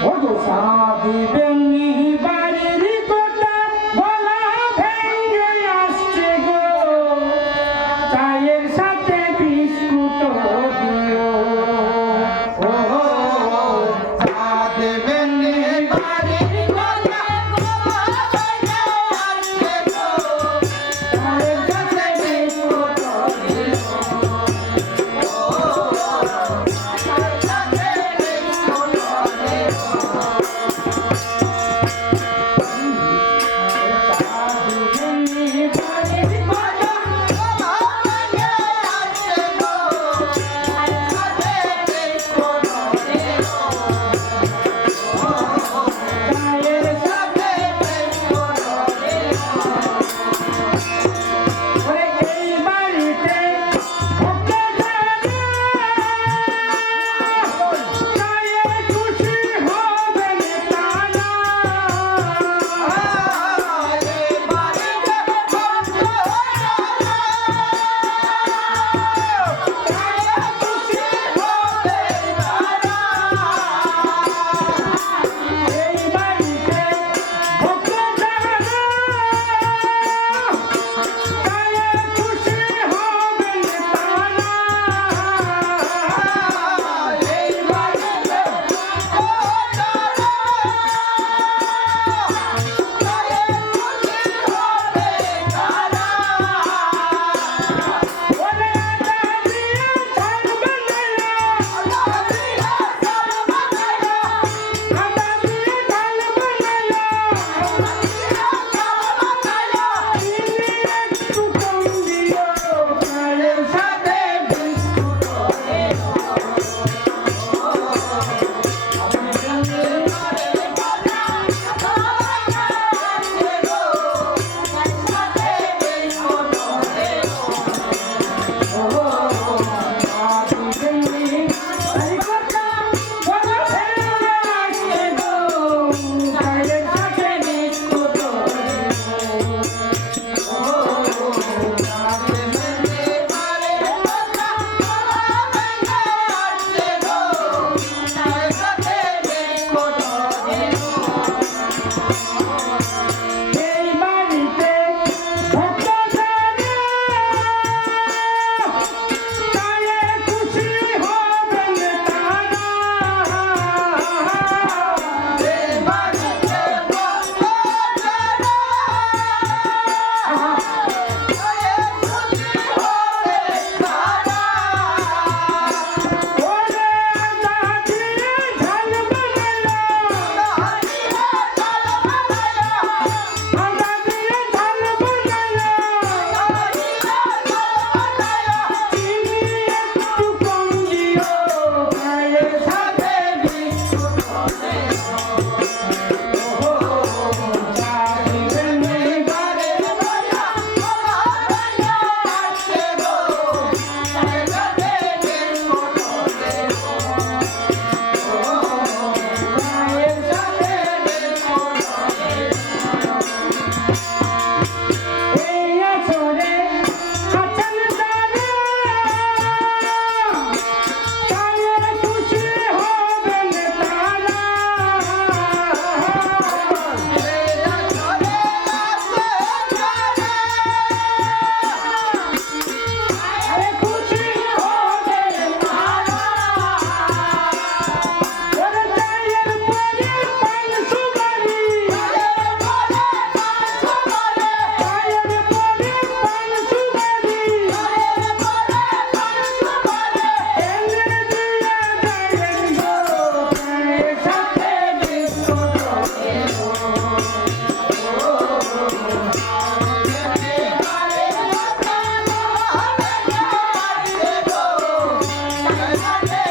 ও গো সারা দিবেন নিবা Hallelujah.